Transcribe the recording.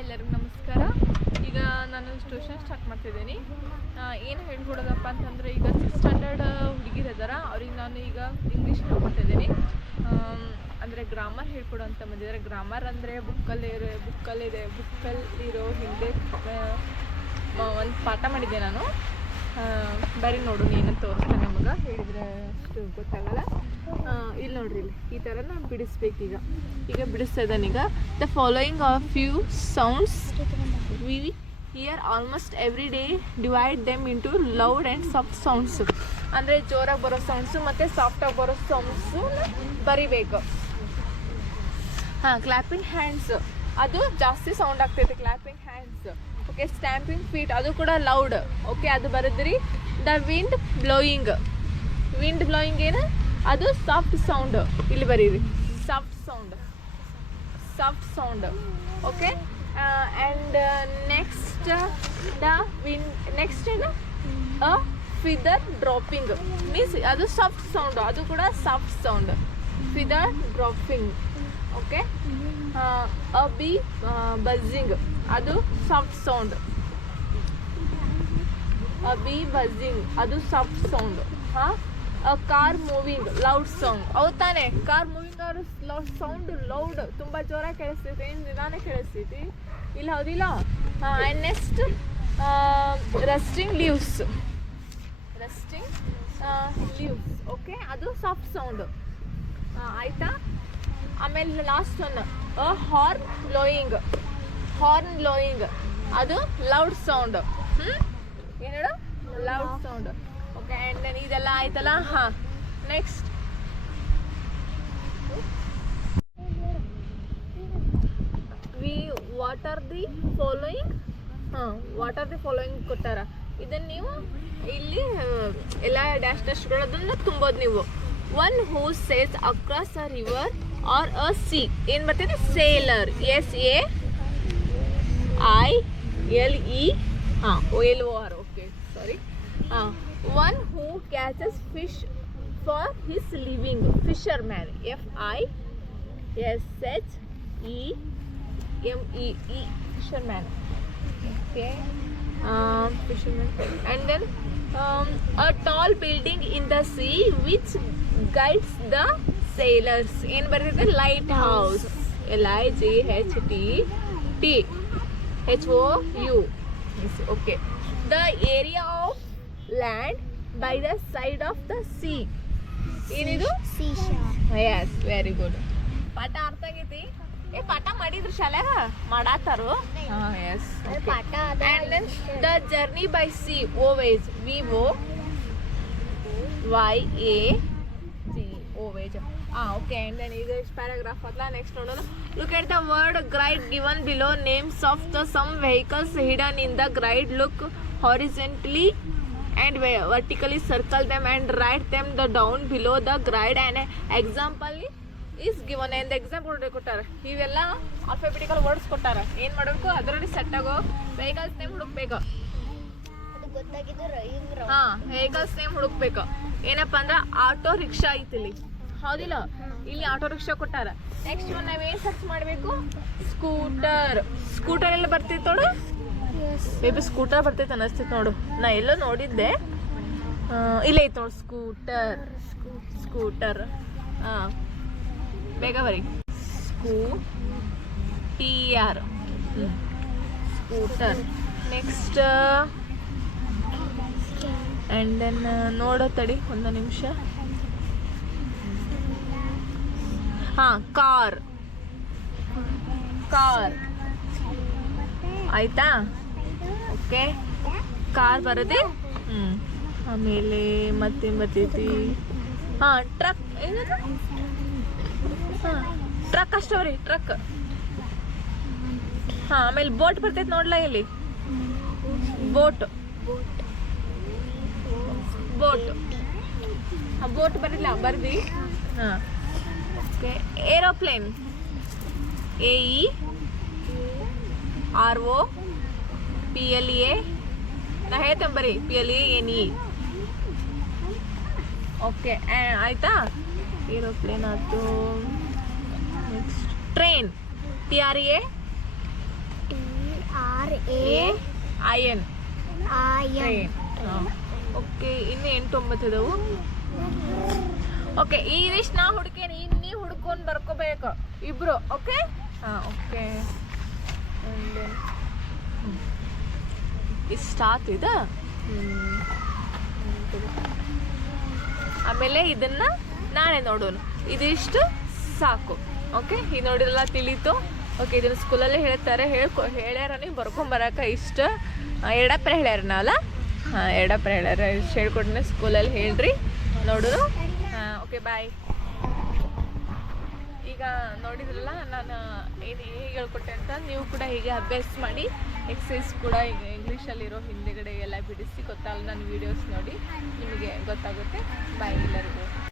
ಎಲ್ಲರಿಗೂ ನಮಸ್ಕಾರ. ಈಗ ನಾನು ಟ್ಯೂಷನ್ ಸ್ಟಾರ್ಟ್ ಮಾಡ್ತಿದ್ದೀನಿ. ಏನು ಹೇಳ್ಕೊಡೋದಪ್ಪ ಅಂತಂದರೆ, ಈಗ 6th ಸ್ಟ್ಯಾಂಡರ್ಡ್ ಹುಡುಗಿರು ಇದ್ದಾರೆ, ಅವ್ರಿಗೆ ನಾನು ಈಗ ಇಂಗ್ಲೀಷ್ ಹೇಳ್ಕೊಡ್ತಿದ್ದೀನಿ. ಅಂದರೆ ಗ್ರಾಮರ್ ಹೇಳ್ಕೊಡೋಂಥ ಬಂದಿದ್ದಾರೆ. ಗ್ರಾಮರ್ ಅಂದರೆ ಬುಕ್ಕಲ್ಲಿರೋ ಹಿಂದೆ ಒಂದು ಪಾಠ ಮಾಡಿದ್ದೆ ನಾನು. ಬರೀ ನೋಡು, ಏನಂತ ತೋರಿಸ್ತೇನೆ ನಿಮಗೆ, ಹೇಳಿದರೆ ಅಷ್ಟು ಗೊತ್ತಾಗಲ್ಲ. ಇಲ್ಲಿ ನೋಡ್ರಿ, ಇಲ್ಲಿ ಈ ಥರ ನಾನು ಬಿಡಿಸ್ಬೇಕು. ಈಗ ಬಿಡಿಸ್ತಾ ಇದ್ದಾನೀಗ. The following of few sounds we hear almost every day, divide them into loud and soft sounds. ಅಂದರೆ ಜೋರಾಗಿ ಬರೋ ಸೌಂಡ್ಸು ಮತ್ತು ಸಾಫ್ಟಾಗಿ ಬರೋ ಸೌಂಡ್ಸು ಬರಿಬೇಕು. ಕ್ಲಾಪಿಂಗ್ ಹ್ಯಾಂಡ್ಸ್, ಅದು ಜಾಸ್ತಿ ಸೌಂಡ್ ಆಗ್ತೈತೆ. Clapping hands. Okay. Stamping feet, ಅದು ಕೂಡ ಲೌಡ್. ಓಕೆ, ಅದು ಬರೆದ್ರಿ. ದ ವಿಂಡ್ ಬ್ಲೋಯಿಂಗ್ ಏನು, ಅದು ಸಾಫ್ಟ್ ಸೌಂಡ್. ಇಲ್ಲಿ ಬರೀರಿ, soft sound. Okay. And next ಏನು, ಅ ಫಿದರ್ ಡ್ರಾಪಿಂಗ್ ಮೀನ್ಸ್ ಅದು ಸಾಫ್ಟ್ ಸೌಂಡ್, ಅದು ಕೂಡ ಸಾಫ್ಟ್ ಸೌಂಡ್. ಫಿದರ್ ಡ್ರಾಪಿಂಗ್. ಓಕೆ. ಅ ಬಿ ಬಜ್ಜಿಂಗ್, ಅದು ಸಾಫ್ಟ್ ಸೌಂಡ್. ಅ ಬಿ ಬಜ್ಜಿಂಗ್, ಅದು soft sound. A car moving, loud sound. ಹೌದು ತಾನೆ? ಕಾರ್ ಮೂವಿಂಗ್ ಅವರು ಸೌಂಡ್ ಲೌಡ್, ತುಂಬ ಜೋರಾಗಿ ಕೇಳಿಸ್ತೈತಿ, ಏನು ನಿಧಾನ ಕೇಳಿಸ್ತೈತಿ, ಇಲ್ಲ ಹೌದಿಲ್ಲ? And next rusting leaves. Okay, ಅದು ಸಾಫ್ಟ್ ಸೌಂಡ್. ಆಯಿತಾ? ಆಮೇಲೆ ಲಾಸ್ಟ್ ಒನ್, ಹಾರ್ನ್ ಬ್ಲೋಯಿಂಗ್, ಅದು ಲೌಡ್ ಸೌಂಡ್. ಏನು ಹೇಳು? Loud sound. Okay. And then ಇದೆಲ್ಲ ಆಯ್ತಲ್ಲ. Next what are the following ಕೊಟ್ಟಾರ. ಇದನ್ನು ನೀವು ಇಲ್ಲಿ ಎಲ್ಲ ಡ್ಯಾಶ್ಗಳು ಅದನ್ನು ತುಂಬೋದು ನೀವು. ಒನ್ ಹೂ ಸೇಸ್ across a river or a sea, ಏನು ಬರ್ತೈತೆ? Sailor. SAILER. Okay, sorry. One who catches fish for his living, fisherman. FISHERME, fisherman. Okay. Fisherman. And then a tall building in the sea which guides the sailors. ಏನು ಬರ್ತೈತೆ? Lighthouse. LIGHTHOU. Okay. The area of land by the side of the sea, ಏನಿದು? Yes, very good. ಪಾಠ ಅರ್ಥ ಆಗೈತಿ? ಪಾಠ ಮಾಡಿದ್ರು ಶಾಲೆಗ ಮಾಡಾತಾರು. Yes. And then the journey by sea, voyage. VOYAG. Okay. And then ಇದು ಪ್ಯಾರಾಗ್ರಾಫ್ ಅಲ್ಲ. ನೆಕ್ಸ್ಟ್ ನೋಡೋಣ. Look at the word grid given below. Names of the some vehicles hidden in the grid. Look horizontally and vertically circle them and write them the down below the grid. And example is given. and example ಕೊಟ್ಟಾರ. ಇವೆಲ್ಲ alphabetical words ಕೊಟ್ಟಾರ. ಏನು ಮಾಡಬೇಕು? ಅದರಲ್ಲಿ set ಆಗೋ vehicles name ಹುಡುಕ್ಬೇಕು. Vehicles name ಹುಡುಕ್ಬೇಕು. ಏನಪ್ಪ ಅಂದ್ರೆ ಆಟೋ ರಿಕ್ಷಾ ಐತಿಲ್ಲಿ, ಹೌದಿಲ್ಲ? ಇಲ್ಲಿ ಆಟೋ ರಿಕ್ಷಾ ಕೊಟ್ಟಾರ. ನೆಕ್ಸ್ಟ್ ಒನ್ ನಾವೇನು ಸರ್ಚ್ ಮಾಡಬೇಕು? ಸ್ಕೂಟರ್ ಎಲ್ಲ ಬರ್ತೈತೆ ನೋಡು. ಬೇಬಿ ಸ್ಕೂಟರ್ ಬರ್ತೈತೆ ಅನ್ನಿಸ್ತೈತೆ ನೋಡು. ನಾ ಎಲ್ಲೋ ನೋಡಿದ್ದೆ, ಇಲ್ಲ ಐತೆ ನೋಡು. ಸ್ಕೂಟರ್. ಬೇಗ ಬರಿ. ಸ್ಕೂಟರ್. ನೆಕ್ಸ್ಟ್ ಆ್ಯಂಡ್ ದೆನ್ ನೋಡೋ ತಡಿ ಒಂದು ನಿಮಿಷ. ಕಾರ್ ಆಯ್ತಾ? ಓಕೆ. ಕಾರ್ ಬರೋದೆ. ಆಮೇಲೆ ಮತ್ತೇನು ಬರ್ತೈತಿ? ಟ್ರಕ್. ಏನದು? ಟ್ರಕ್ ಅಷ್ಟವ್ರಿ, ಟ್ರಕ್. ಆಮೇಲೆ ಬೋಟ್ ಬರ್ತೈತೆ ನೋಡ್ಲ ಇಲ್ಲಿ. ಬೋಟ್ ಬರಲಿಲ್ಲ, ಬರ್ದಿ. ಓಕೆ. ಏರೋಪ್ಲೇನ್. AEROPLE. ನಾ ಹೇಳ್ತೇನೆ ಬರೀ, PLANE. ಓಕೆ. ಆಯ್ತಾ? ಏರೋಪ್ಲೇನ್ ಆಯ್ತು. Next train. TRAIN. AIN train. Okay, ಇನ್ನು 8 9 ಅದಾವು. ಓಕೆ, ಇದಿಷ್ಟು ನಾ ಹುಡುಕೇನಿ, ಇನ್ನು ನೀವು ಹುಡ್ಕೊಂಡು ಬರ್ಕೋಬೇಕು ಇಬ್ರು. ಓಕೆ ಓಕೆ, ಇಷ್ಟಾತು ಇದು. ಆಮೇಲೆ ಇದನ್ನ ನಾಳೆ ನೋಡೋಣ. ಇದಿಷ್ಟು ಸಾಕು. ಓಕೆ, ಇದು ನೋಡಿರಲ್ಲ, ತಿಳಿತು. ಓಕೆ, ಇದನ್ನ ಸ್ಕೂಲಲ್ಲೇ ಹೇಳ್ತಾರೆ, ಹೇಳ್ಯಾರ ನೀವು ಬರ್ಕೊಂಬರಕ. ಇಷ್ಟು ಎರಡಪ್ಪರ ಹೇಳ್ಯಾರ ನಾವಲ್ಲ. ಎರಡಪ್ಪರ ಹೇಳ್ಯಾರ, ಇಷ್ಟು ಹೇಳ್ಕೊಟ್ಟಿನ ಸ್ಕೂಲಲ್ಲಿ ಹೇಳ್ರಿ ನೋಡೋರು. ಓಕೆ, ಬಾಯ್. ಈಗ ನೋಡಿದ್ರಲ್ಲ ನಾನು ಏನು ಹೇಗೆ ಹೇಳ್ಕೊಟ್ಟೆ ಅಂತ. ನೀವು ಕೂಡ ಹೀಗೆ ಅಭ್ಯಾಸ ಮಾಡಿ. ಎಕ್ಸಸೈಸ್ ಕೂಡ ಈಗ ಇಂಗ್ಲೀಷಲ್ಲಿರೋ ಹಿಂದೆಗಡೆ ಎಲ್ಲ ಬಿಡಿಸಿ ಗೊತ್ತಾಗಲ್ಲ, ನನ್ನ ವೀಡಿಯೋಸ್ ನೋಡಿ ನಿಮಗೆ ಗೊತ್ತಾಗುತ್ತೆ. ಬಾಯ್ ಎಲ್ಲರಿಗೂ.